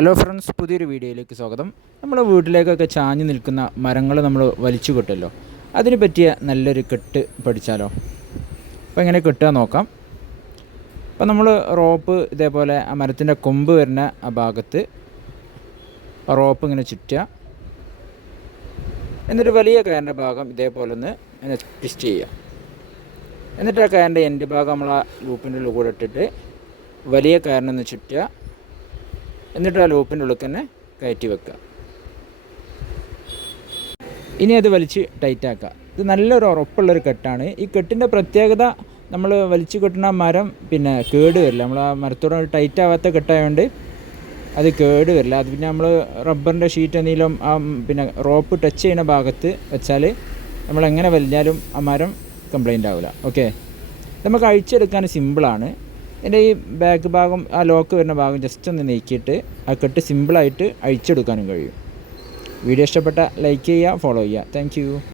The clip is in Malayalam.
ഹലോ ഫ്രണ്ട്സ് പുതിയൊരു വീഡിയോയിലേക്ക് സ്വാഗതം. നമ്മുടെ വീട്ടിലേക്കൊക്കെ ചാഞ്ഞു നിൽക്കുന്ന മരങ്ങൾ നമ്മൾ വലിച്ചു കെട്ടല്ലോ അതിന് പറ്റിയ നല്ലൊരു കെട്ട് പഠിച്ചാലോ? അപ്പോൾ എങ്ങനെ കെട്ടുക നോക്കാം. അപ്പോൾ നമ്മൾ റോപ്പ് ഇതേപോലെ ആ മരത്തിന്റെ കൊമ്പ് വരുന്ന ആ ഭാഗത്ത് റോപ്പ് ഇങ്ങനെ ചുറ്റുക. എന്നിട്ട് വലിയ കയറിന്റെ ഭാഗം ഇതേപോലെ ഒന്ന് ട്വിസ്റ്റ് ചെയ്യുക. എന്നിട്ട് ആ കയറിന്റെ എന്റെ ഭാഗം നമ്മൾ ആ ലൂപ്പിന്റെ ഉള്ളിൽ കൂടെ ഇട്ടിട്ട് വലിയ കയറിനൊന്ന് ചുറ്റുക. എന്നിട്ട് ആ ലൂപ്പിന്റെ ഉള്ളിൽ തന്നെ കയറ്റി വെക്കുക. ഇനി അത് വലിച്ച് ടൈറ്റാക്കുക ഇത് നല്ലൊരു ഉറപ്പുള്ളൊരു കെട്ടാണ്. ഈ കെട്ടിന്റെ പ്രത്യേകത നമ്മൾ വലിച്ചു കെട്ടുന്ന മരം പിന്നെ കേട് വരില്ല. നമ്മൾ ആ മരത്തോട് ടൈറ്റ് ആവാത്ത കെട്ടായതുകൊണ്ട് അത് കേട് വരില്ല. അത് പിന്നെ നമ്മൾ റബ്ബറിന്റെ ഷീറ്റ് എന്തെങ്കിലും ആ പിന്നെ റോപ്പ് ടച്ച് ചെയ്യുന്ന ഭാഗത്ത് വെച്ചാൽ നമ്മൾ എങ്ങനെ വലിഞ്ഞാലും ആ മരം കംപ്ലൈന്റ് ആവില്ല. ഓക്കെ നമുക്ക് അഴിച്ചെടുക്കാൻ സിമ്പിളാണ് എന്റെ ഈ ബാക്ക് ഭാഗം ആ ലോക്ക് വരുന്ന ഭാഗം ജസ്റ്റ് ഒന്ന് നീക്കിയിട്ട് ആ കെട്ട് സിമ്പിളായിട്ട് അഴിച്ചെടുക്കാനും കഴിയും. വീഡിയോ ഇഷ്ടപ്പെട്ട ലൈക്ക് ചെയ്യുക ഫോളോ ചെയ്യുക. താങ്ക്